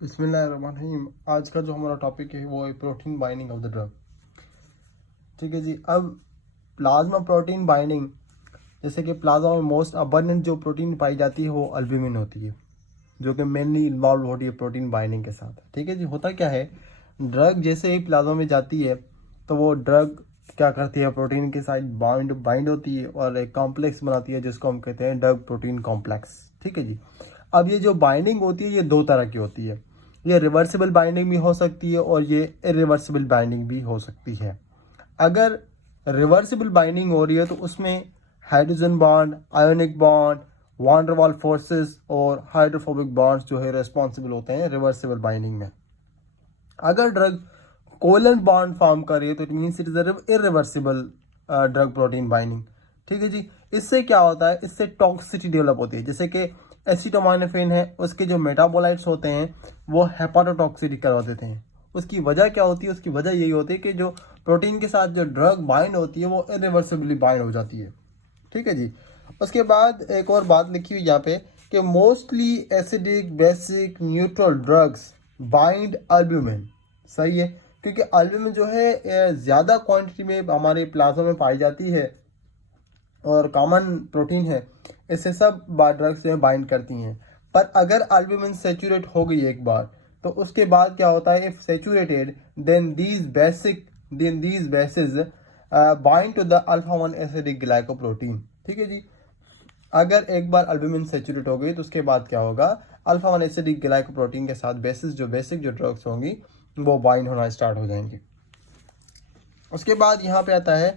बिस्मिल्लाहिर्रहमानिर्रहीम। आज का जो हमारा टॉपिक है वो है protein binding of the drug. ठीक है जी। अब प्लाज्मा प्रोटीन बाइंडिंग, जैसे कि प्लाज्मा में मोस्ट अबंडेंट जो प्रोटीन पाई जाती है वो अल्ब्यूमिन होती है, जो कि मेनली इन्वॉल्व होती है प्रोटीन बाइंडिंग के साथ। ठीक है जी। होता क्या है, ड्रग जैसे ही प्लाज्मा में जाती है तो वो ड्रग क्या करती है, प्रोटीन के साथ बाइंड होती है और एक कॉम्प्लेक्स बनाती है जिसको हम कहते हैं ड्रग प्रोटीन कॉम्प्लेक्स। ठीक है जी। अब ये जो बाइंडिंग होती है ये दो तरह की होती है। ये रिवर्सिबल बाइंडिंग भी हो सकती है और ये इरिवर्सिबल बाइंडिंग भी हो सकती है। अगर रिवर्सिबल बाइंडिंग हो रही है तो उसमें hydrogen bond, ionic bond, van der Waals forces और हाइड्रोफोबिक बॉन्ड्स जो है रिस्पॉन्सिबल होते हैं रिवर्सिबल बाइंडिंग में। अगर ड्रग कोवलेंट बॉन्ड फॉर्म कर रही है तो it means it is irreversible drug protein binding. ठीक है जी। इससे क्या होता है, इससे टॉक्सिसिटी डेवलप होती है। जैसे कि एसिटामिनोफेन है, उसके जो मेटाबोलाइट्स होते हैं वो हेपाटोटॉक्सिटी करवा देते हैं। उसकी वजह क्या होती है, उसकी वजह यही होती है कि जो प्रोटीन के साथ जो ड्रग बाइंड होती है वो इरिवर्सिबली बाइंड हो जाती है। ठीक है जी। उसके बाद एक और बात लिखी हुई यहाँ पे कि mostly acidic, basic, neutral drugs bind albumin. सही है, क्योंकि अल्ब्यूमिन जो है ज़्यादा क्वांटिटी में हमारे प्लाज्मा में पाई जाती है और कॉमन प्रोटीन है, इससे सब ड्रग्स जो है बाइंड करती हैं। पर अगर अल्ब्यूमिन सेचुरेट हो गई एक बार तो उसके बाद क्या होता है, if saturated then these bases bind to the alpha 1 acidic glycoprotein. ठीक है जी। अगर एक बार अल्ब्यूमिन सेचुरेट हो गई तो उसके बाद क्या होगा, अल्फा 1 एसिडिक ग्लाइकोप्रोटीन के साथ बेसिक जो ड्रग्स होंगी वो बाइंड होना स्टार्ट हो जाएंगे। उसके बाद यहाँ पे आता है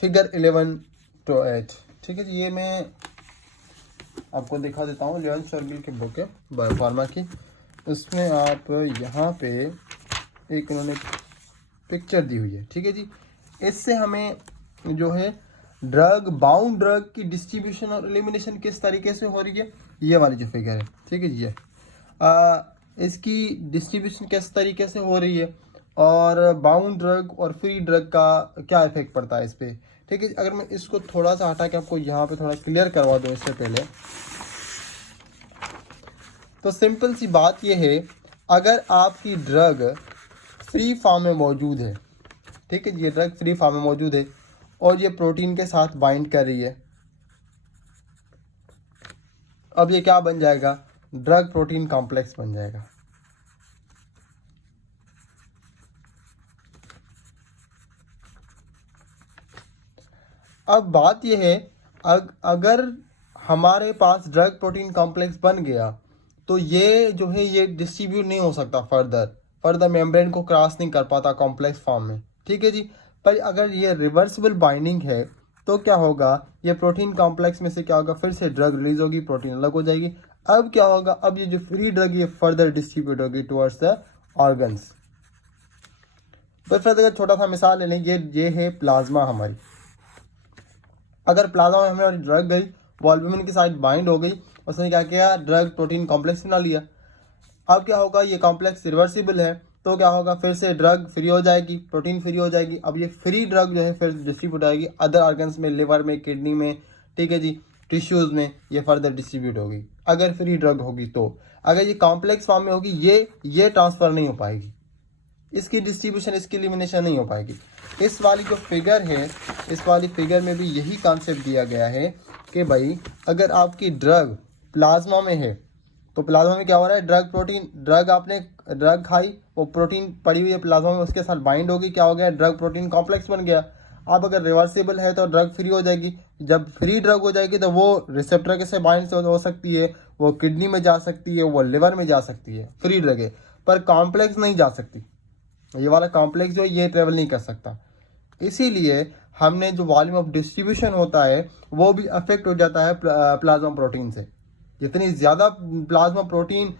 फिगर 11 to 8। ठीक है जी। ये मैं आपको दिखा देता हूँ, लियोन शर्गिल की बुक है बायोफार्मा की। उसमें आप यहाँ पे एक इन्होंने पिक्चर दी हुई है। ठीक है जी। इससे हमें जो है ड्रग बाउंड ड्रग की डिस्ट्रीब्यूशन और एलिमिनेशन किस तरीके से हो रही है, ये वाली जो फिगर है। ठीक है जी। ये इसकी डिस्ट्रीब्यूशन किस तरीके से हो रही है और बाउंड ड्रग और फ्री ड्रग का क्या इफेक्ट पड़ता है इस पर। ठीक है। अगर मैं इसको थोड़ा सा हटा के आपको यहाँ पे थोड़ा क्लियर करवा दूँ इससे पहले, तो सिंपल सी बात ये है, अगर आपकी ड्रग फ्री फॉर्म में मौजूद है, ठीक है, ये ड्रग फ्री फॉर्म में मौजूद है और ये प्रोटीन के साथ बाइंड कर रही है, अब ये क्या बन जाएगा, ड्रग प्रोटीन कॉम्प्लेक्स बन जाएगा। अब बात यह है, अगर हमारे पास ड्रग प्रोटीन कॉम्प्लेक्स बन गया तो ये जो है ये डिस्ट्रीब्यूट नहीं हो सकता फर्दर मेम्ब्रेन को क्रॉस नहीं कर पाता कॉम्प्लेक्स फॉर्म में। ठीक है जी। पर अगर ये रिवर्सिबल बाइंडिंग है तो क्या होगा, ये प्रोटीन कॉम्प्लेक्स में से क्या होगा, फिर से ड्रग रिलीज होगी, प्रोटीन अलग हो जाएगी। अब क्या होगा, अब ये जो फ्री ड्रग ये फर्दर डिस्ट्रीब्यूट होगी टुवर्ड्स द ऑर्गन्स। तो फिर अगर छोटा सा मिसाल ले लें, ये है प्लाज्मा हमारी। अगर प्लाज्मा में हमारी ड्रग गई, वो एल्ब्यूमिन के साथ बाइंड हो गई, उसने क्या किया, ड्रग प्रोटीन कॉम्प्लेक्स बना लिया। अब क्या होगा, ये कॉम्प्लेक्स रिवर्सिबल है तो क्या होगा, फिर से ड्रग फ्री हो जाएगी, प्रोटीन फ्री हो जाएगी। अब ये फ्री ड्रग जो है फिर डिस्ट्रीब्यूट आएगी अदर ऑर्गन्स में, लिवर में, किडनी में, ठीक है जी, टिश्यूज में, ये फर्दर डिस्ट्रीब्यूट होगी अगर फ्री ड्रग होगी। तो अगर ये कॉम्प्लेक्स फॉर्म में होगी ये ट्रांसफर नहीं हो पाएगी, इसकी डिस्ट्रीब्यूशन, इसकी एलिमिनेशन नहीं हो पाएगी। इस वाली जो फिगर है, इस वाली फिगर में भी यही कॉन्सेप्ट दिया गया है कि भाई अगर आपकी ड्रग प्लाज्मा में है तो प्लाज्मा में क्या हो रहा है, ड्रग आपने ड्रग खाई, वो प्रोटीन पड़ी हुई है प्लाज्मा में, उसके साथ बाइंड होगी, क्या हो गया, ड्रग प्रोटीन कॉम्प्लेक्स बन गया। अब अगर रिवर्सिबल है तो ड्रग फ्री हो जाएगी। जब फ्री ड्रग हो जाएगी तो वो रिसेप्टर के से बाइंड हो सकती है, वो किडनी में जा सकती है, वो लिवर में जा सकती है, फ्री ड्रग है, पर कॉम्प्लेक्स नहीं जा सकती। ये वाला कॉम्प्लेक्स जो है ये ट्रेवल नहीं कर सकता। इसीलिए हमने जो वॉल्यूम ऑफ डिस्ट्रीब्यूशन होता है वो भी अफेक्ट हो जाता है प्लाज्मा प्रोटीन से। जितनी ज़्यादा प्लाज्मा प्रोटीन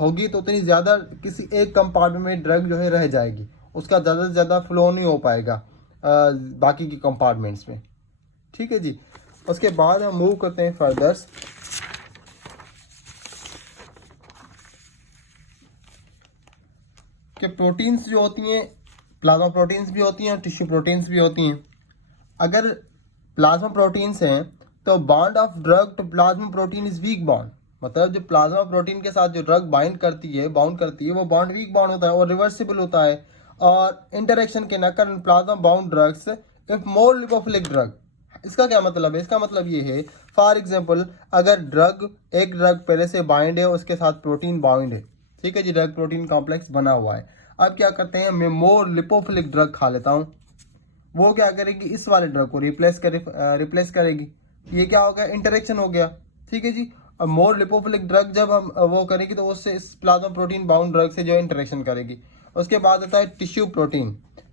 होगी तो उतनी ज़्यादा किसी एक कंपार्टमेंट में ड्रग जो है रह जाएगी, उसका ज़्यादा से ज़्यादा फ्लो नहीं हो पाएगा बाकी की कंपार्टमेंट्स में। ठीक है जी। उसके बाद हम मूव करते हैं फर्दर्स। कि प्रोटीन्स जो होती हैं, प्लाज्मा प्रोटीन्स भी होती हैं और टिश्यू प्रोटीन्स भी होती हैं। अगर प्लाज्मा प्रोटीन्स हैं तो bond of drug to plasma protein is weak bond. मतलब जो प्लाज्मा प्रोटीन के साथ जो ड्रग बाउंड करती है वो बॉन्ड वीक बॉन्ड होता है और रिवर्सिबल होता है। और इंटरेक्शन के नकर plasma bound drugs if more lipophilic drug. इसका क्या मतलब है? इसका मतलब ये है, फॉर एग्जांपल अगर एक ड्रग पहले से बाइंड है, उसके साथ प्रोटीन बाइंड है, ठीक है जी, ड्रग प्रोटीन कॉम्प्लेक्स बना हुआ है। अब क्या करते हैं, मैं मोर लिपोफिलिक ड्रग खा लेता हूँ, वो क्या करेगी, इस वाले ड्रग को रिप्लेस करेगी। ये क्या हो गया, इंटरेक्शन हो गया, ठीक है जी। अब मोर लिपोफिलिक ड्रग जब हम वो करेगी तो उससे इस प्लाज्मा प्रोटीन बाउंड ड्रग से जो इंटरेक्शन करेगी। उसके बाद होता है टिश्यू प्रोटीन।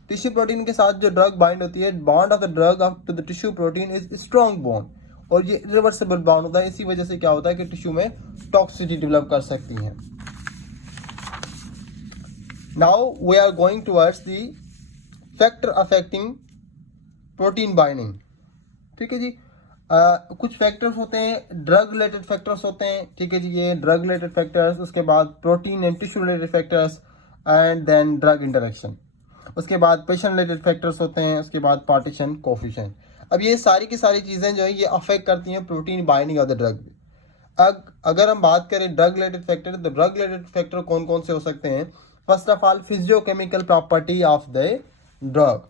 टिश्यू प्रोटीन के साथ जो ड्रग बाइंड होती है, bond of the drug to the tissue protein is strong bond और ये रिवर्सिबल बॉन्ड होता है। इसी वजह से क्या होता है कि टिश्यू में टॉक्सिसिटी डेवलप कर सकती है। Now we are going towards the factor affecting protein binding, ठीक है जी। कुछ फैक्टर्स होते हैं, ड्रग रिलेटेड फैक्टर्स होते हैं, ठीक है जी, ये ड्रग रिलेटेड फैक्टर्स, उसके बाद protein and tissue related factors and then drug interaction. उसके बाद पेशेंट रिलेटेड फैक्टर्स होते हैं, उसके बाद पार्टीशन कोफिशिएंट। अब ये सारी की सारी चीज़ें जो है ये अफेक्ट करती हैं protein binding of the drug. अगर हम बात करें ड्रग रिलेटेड फैक्टर, तो ड्रग रिलेटेड फैक्टर कौन कौन से हो सकते हैं? First of all physiochemical property of the drug.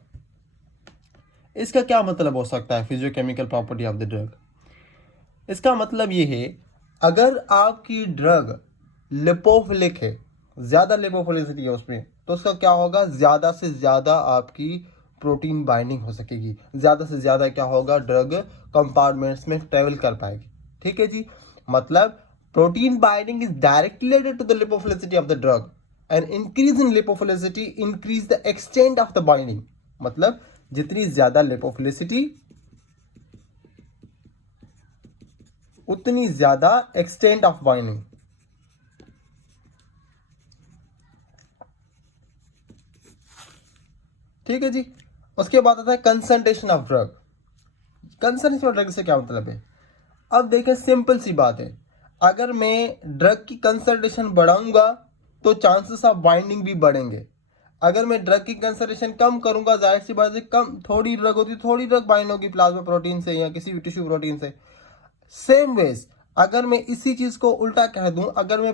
इसका क्या मतलब हो सकता है, physiochemical property of the drug? इसका मतलब ये है, अगर आपकी ड्रग लिपोफिलिक है, ज्यादा लिपोफिलिसिटी है उसमें, तो उसका क्या होगा, ज्यादा से ज्यादा आपकी प्रोटीन बाइंडिंग हो सकेगी, ज्यादा से ज्यादा क्या होगा, ड्रग कंपार्टमेंट्स में ट्रेवल कर पाएगी, ठीक है जी। मतलब protein binding is directly related to the lipophilicity of the drug and increase in lipophilicity increase the extent of the binding. मतलब जितनी ज्यादा लिपोफिलिसिटी उतनी ज्यादा एक्सटेंट ऑफ बाइंडिंग। ठीक है जी। उसके बाद आता है concentration of drug. Concentration of drug से क्या मतलब है? अब देखें, सिंपल सी बात है, अगर मैं ड्रग की कंसंट्रेशन बढ़ाऊंगा तो चांसेस ऑफ बाइंडिंग भी बढ़ेंगे। अगर मैं ड्रग की कंसंट्रेशन कम करूंगा, जाहिर सी बात है, कम थोड़ी ड्रग होती है, थोड़ी ड्रग बाइंड होगी प्लाज्मा प्रोटीन से या किसी भी टिश्यू प्रोटीन से। सेम वेज अगर मैं इसी चीज को उल्टा कह दूं, अगर मैं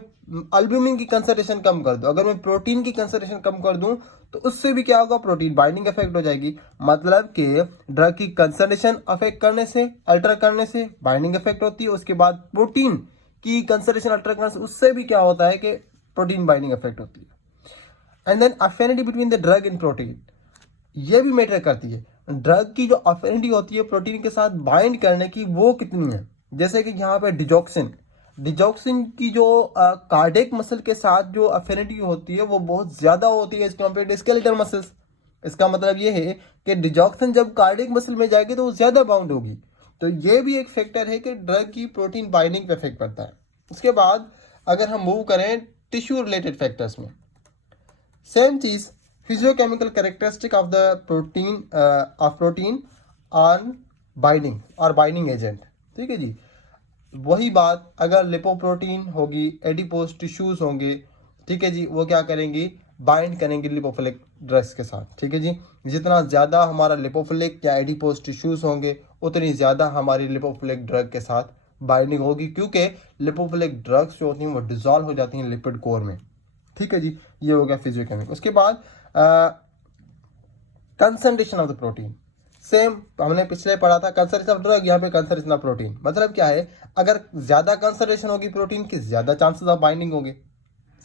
अल्ब्यूमिन की कंसंट्रेशन कम कर दूं, अगर मैं प्रोटीन की कंसंट्रेशन कम कर दूं, तो उससे भी क्या होगा, प्रोटीन बाइंडिंग इफेक्ट हो जाएगी। मतलब कि ड्रग की कंसंट्रेशन अफेक्ट करने से, अल्टर करने से बाइंडिंग इफेक्ट होती है। उसके बाद प्रोटीन की कंसंट्रेशन अल्टर करने से, उससे भी क्या होता है कि प्रोटीन बाइंडिंग इफेक्ट होती है। And then affinity between the drug and protein, ये भी मैटर करती है। ड्रग की जो अफिनिटी होती है प्रोटीन के साथ बाइंड करने की, वो कितनी है। जैसे कि यहाँ पे डिजॉक्सिन की जो कार्डियक मसल के साथ जो अफिनिटी होती है वो बहुत ज्यादा होती है as compare to skeletal muscles. इसका मतलब ये है कि डिजॉक्सिन जब कार्डियक मसल में जाएगी तो वो ज्यादा बाउंड होगी। तो ये भी एक फैक्टर है कि ड्रग की प्रोटीन बाइंडिंग पे इफेक्ट पड़ता है। उसके बाद अगर हम मूव करें टिश्यू रिलेटेड फैक्टर्स में, सेम चीज, physiochemical characteristic of the protein on binding और बाइंडिंग एजेंट, ठीक है जी। वही बात, अगर लिपोप्रोटीन होगी, एडिपोज टिश्यूज होंगे, ठीक है जी, वो क्या करेंगी, बाइंड करेंगे लिपोफिलिक ड्रग्स के साथ, ठीक है जी। जितना ज्यादा हमारा लिपोफिलिक या एडिपोज टिश्यूज होंगे, उतनी ज्यादा हमारी लिपोफिलिक ड्रग के साथ बाइंडिंग होगी, क्योंकि लिपोफिलिक ड्रग्स जो होती हैं वो डिजॉल्व हो जाती हैं लिपिड कोर में, ठीक है जी। ये हो गया फिजियोकेमिकल। उसके बाद concentration of the protein, same हमने पिछले पढ़ा था, कंसंट्रेशन ऑफ ड्रग, यहाँ पे कंसंट्रेशन ऑफ प्रोटीन। मतलब क्या है, अगर ज्यादा कंसंट्रेशन होगी प्रोटीन की, ज्यादा चांसेस ऑफ बाइंडिंग होंगे,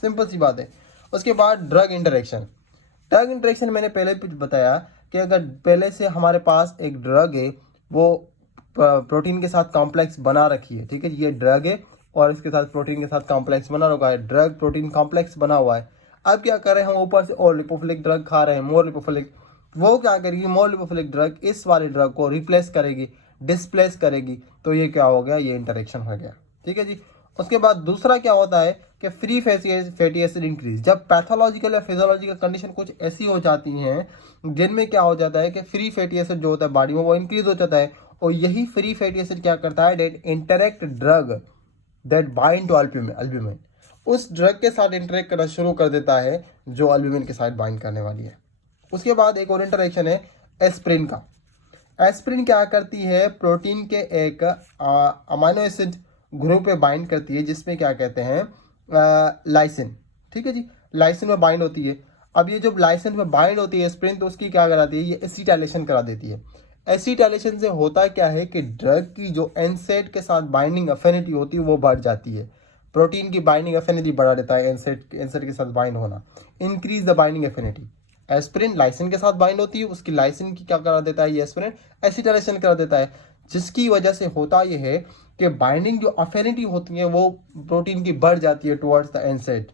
सिंपल सी बात है। उसके बाद ड्रग इंटरेक्शन मैंने पहले भी बताया कि अगर पहले से हमारे पास एक ड्रग है, वो प्रोटीन के साथ कॉम्प्लेक्स बना रखी है, ठीक है, ये ड्रग है और इसके साथ प्रोटीन के साथ कॉम्प्लेक्स बना रखा है, ड्रग प्रोटीन कॉम्प्लेक्स बना हुआ है। अब क्या कर रहे हैं, हम ऊपर से और लिपोफिलिक ड्रग खा रहे हैं, मोर लिपोफिलिक। वो क्या करेगी, मोर लिपोफिलिक ड्रग इस वाले ड्रग को रिप्लेस करेगी, डिस्प्लेस करेगी, तो ये क्या हो गया, ये इंटरेक्शन हो गया, ठीक है जी। उसके बाद दूसरा क्या होता है कि फ्री फैटी एसिड इंक्रीज। जब पैथोलॉजिकल या फिजियोलॉजिकल कंडीशन कुछ ऐसी हो जाती हैं जिनमें क्या हो जाता है कि फ्री फैटी एसिड जो होता है बॉडी में वो इंक्रीज हो जाता है, और यही फ्री फैटी एसिड क्या करता है, that interact drug that bind to albumin, उस ड्रग के साथ इंटरेक्ट करना शुरू कर देता है जो अल्ब्यूमिन के साथ बाइंड करने वाली है। उसके बाद एक और इंटरेक्शन है एस्प्रिन का। एस्प्रिन क्या करती है, प्रोटीन के एक अमीनो एसिड ग्रुप पे बाइंड करती है जिसमें क्या कहते हैं लाइसिन। ठीक है जी, लाइसिन में बाइंड होती है। अब ये जब लाइसिन में बाइंड होती है एस्पिरिन, तो उसकी क्या कराती है, ये एसिटाइलेशन करा देती है। एसिटाइलेशन से होता क्या है कि ड्रग की जो एनसेड के साथ बाइंडिंग अफिनिटी होती है वो बढ़ जाती है। प्रोटीन की बाइंडिंग अफिनिटी बढ़ा देता है एनसेड के साथ बाइंड होना, increase the binding affinity. Aspirin lysine के साथ बाइंड होती है, उसकी लाइसिन की क्या करा देता है ये एस्पिरिन, एसिटाइलेशन करा देता है, जिसकी वजह से होता यह है कि बाइंडिंग जो अफिनिटी होती है वो प्रोटीन की बढ़ जाती है टुवर्ड्स द एनसेड।